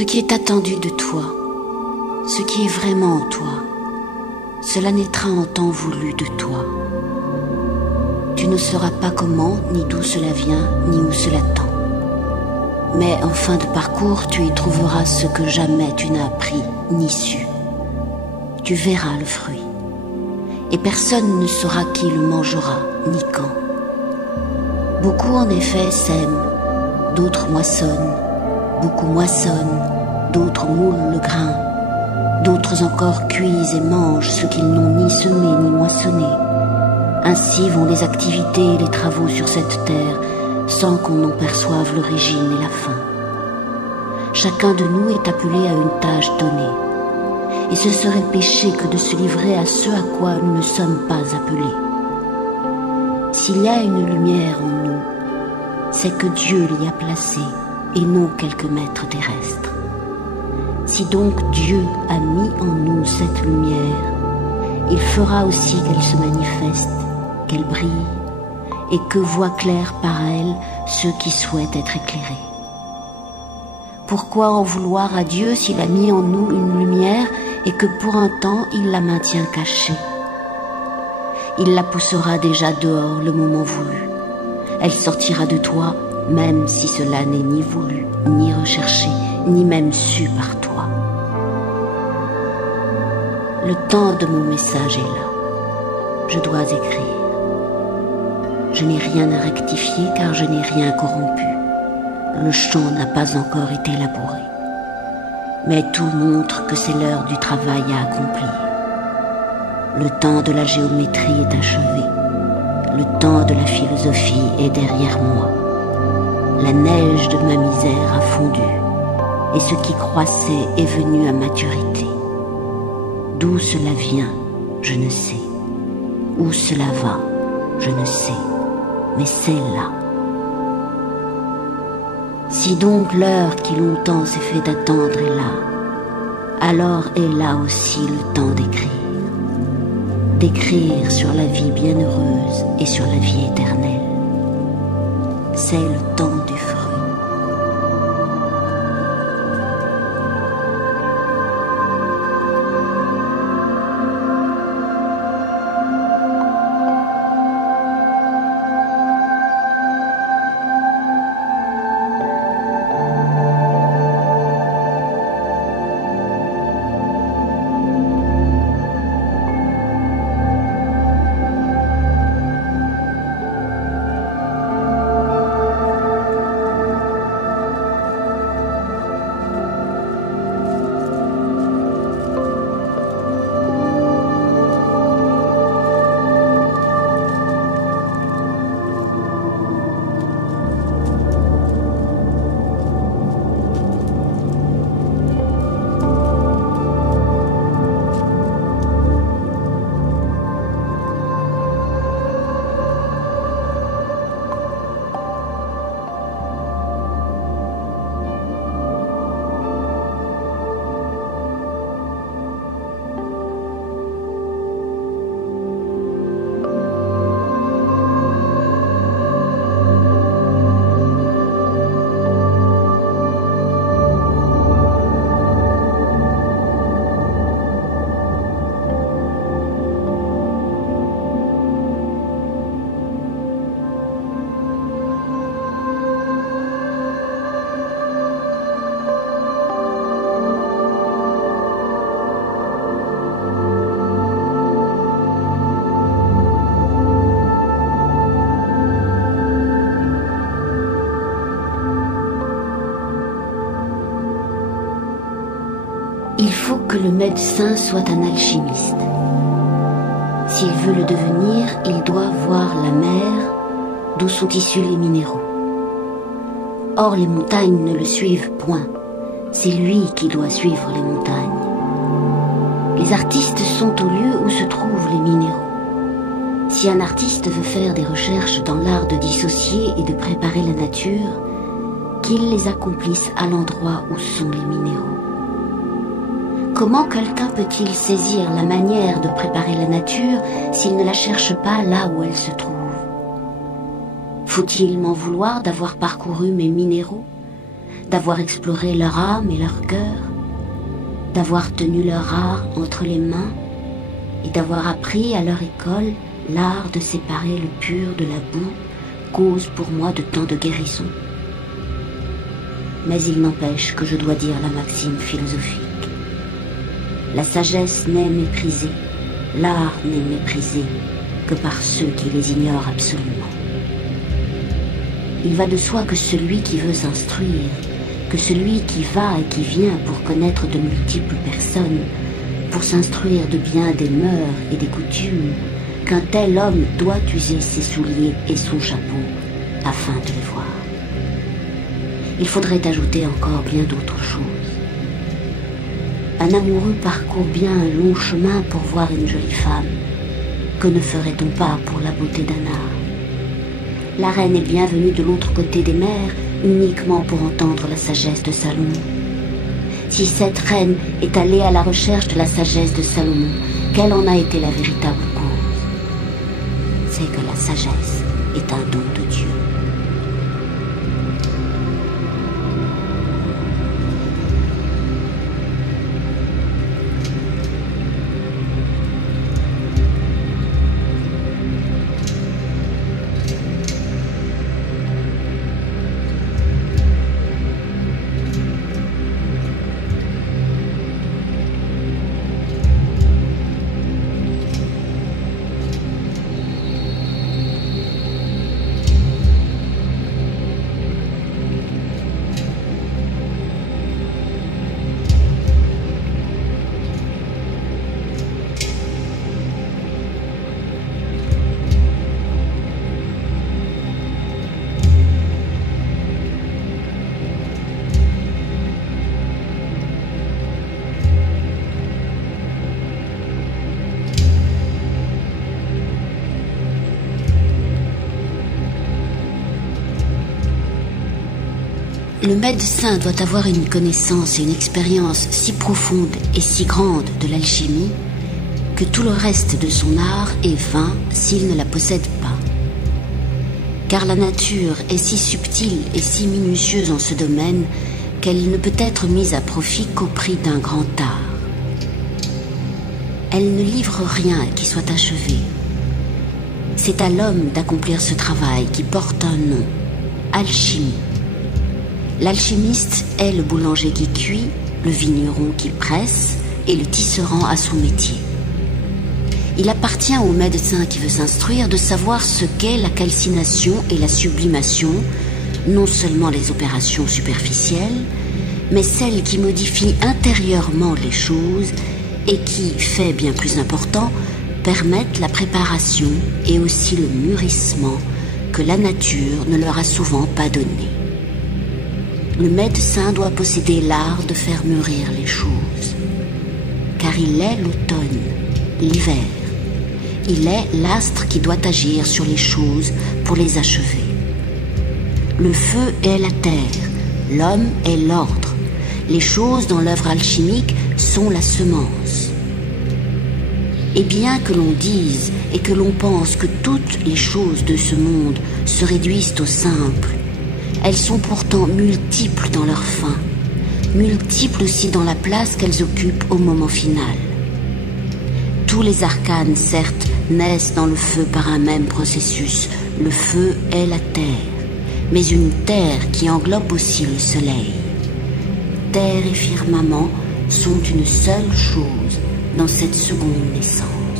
Ce qui est attendu de toi, ce qui est vraiment en toi, cela naîtra en temps voulu de toi. Tu ne sauras pas comment, ni d'où cela vient, ni où cela tend. Mais en fin de parcours, tu y trouveras ce que jamais tu n'as appris, ni su. Tu verras le fruit, et personne ne saura qui le mangera, ni quand. Beaucoup en effet sèment, d'autres moissonnent, beaucoup moissonnent, d'autres moulent le grain, d'autres encore cuisent et mangent ce qu'ils n'ont ni semé ni moissonné. Ainsi vont les activités et les travaux sur cette terre, sans qu'on en perçoive l'origine et la fin. Chacun de nous est appelé à une tâche donnée, et ce serait péché que de se livrer à ce à quoi nous ne sommes pas appelés. S'il y a une lumière en nous, c'est que Dieu l'y a placée, et non quelques maîtres terrestres. Si donc Dieu a mis en nous cette lumière, il fera aussi qu'elle se manifeste, qu'elle brille, et que voient clair par elle ceux qui souhaitent être éclairés. Pourquoi en vouloir à Dieu s'il a mis en nous une lumière et que pour un temps il la maintient cachée? Il la poussera déjà dehors le moment voulu. Elle sortira de toi, même si cela n'est ni voulu, ni recherché, ni même su par toi. Le temps de mon message est là. Je dois écrire. Je n'ai rien à rectifier car je n'ai rien corrompu. Le champ n'a pas encore été labouré. Mais tout montre que c'est l'heure du travail à accomplir. Le temps de la géométrie est achevé. Le temps de la philosophie est derrière moi. La neige de ma misère a fondu, et ce qui croissait est venu à maturité. D'où cela vient, je ne sais. Où cela va, je ne sais. Mais c'est là. Si donc l'heure qui longtemps s'est fait d'attendre est là, alors est là aussi le temps d'écrire. D'écrire sur la vie bienheureuse et sur la vie éternelle. C'est le temps du fruit. Il faut que le médecin soit un alchimiste. S'il veut le devenir, il doit voir la mer d'où sont issus les minéraux. Or, les montagnes ne le suivent point. C'est lui qui doit suivre les montagnes. Les artistes sont au lieu où se trouvent les minéraux. Si un artiste veut faire des recherches dans l'art de dissocier et de préparer la nature, qu'il les accomplisse à l'endroit où sont les minéraux. Comment quelqu'un peut-il saisir la manière de préparer la nature s'il ne la cherche pas là où elle se trouve? Faut-il m'en vouloir d'avoir parcouru mes minéraux, d'avoir exploré leur âme et leur cœur, d'avoir tenu leur art entre les mains et d'avoir appris à leur école l'art de séparer le pur de la boue, cause pour moi de tant de guérison. Mais il n'empêche que je dois dire la maxime philosophique. La sagesse n'est méprisée, l'art n'est méprisé que par ceux qui les ignorent absolument. Il va de soi que celui qui veut s'instruire, que celui qui va et qui vient pour connaître de multiples personnes, pour s'instruire de bien des mœurs et des coutumes, qu'un tel homme doit user ses souliers et son chapeau afin de les voir. Il faudrait ajouter encore bien d'autres choses. Un amoureux parcourt bien un long chemin pour voir une jolie femme. Que ne ferait-on pas pour la beauté d'un art? La reine est bien venue de l'autre côté des mers uniquement pour entendre la sagesse de Salomon. Si cette reine est allée à la recherche de la sagesse de Salomon, quelle en a été la véritable cause? C'est que la sagesse est un don de Dieu. Le médecin doit avoir une connaissance et une expérience si profonde et si grande de l'alchimie que tout le reste de son art est vain s'il ne la possède pas. Car la nature est si subtile et si minutieuse en ce domaine qu'elle ne peut être mise à profit qu'au prix d'un grand art. Elle ne livre rien qui soit achevé. C'est à l'homme d'accomplir ce travail qui porte un nom, alchimie. L'alchimiste est le boulanger qui cuit, le vigneron qui presse et le tisserand à son métier. Il appartient au médecin qui veut s'instruire de savoir ce qu'est la calcination et la sublimation, non seulement les opérations superficielles, mais celles qui modifient intérieurement les choses et qui, fait bien plus important, permettent la préparation et aussi le mûrissement que la nature ne leur a souvent pas donné. Le médecin doit posséder l'art de faire mûrir les choses, car il est l'automne, l'hiver. Il est l'astre qui doit agir sur les choses pour les achever. Le feu est la terre, l'homme est l'ordre. Les choses dans l'œuvre alchimique sont la semence. Et bien que l'on dise et que l'on pense que toutes les choses de ce monde se réduisent au simple, elles sont pourtant multiples dans leur fin, multiples aussi dans la place qu'elles occupent au moment final. Tous les arcanes, certes, naissent dans le feu par un même processus. Le feu est la terre, mais une terre qui englobe aussi le soleil. Terre et firmament sont une seule chose dans cette seconde naissance.